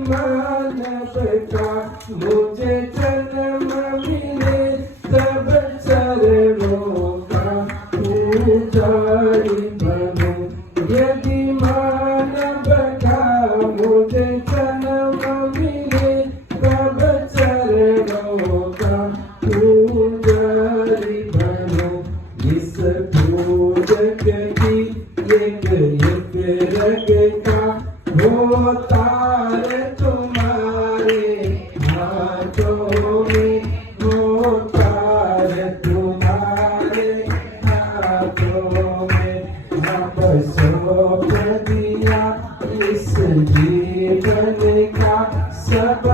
मानव का मुझे जन्म मिले तब चरणों का पुजारी बनूं। यदि मानव का मुझे जन्म मिले तब चरणों का पुजारी बनूं। इस पूजक की एक एक रग का होता है तुम्हारे हाथों में, होता है तुम्हारे हाथों में। अब सौंप दिया इस जीवन का सब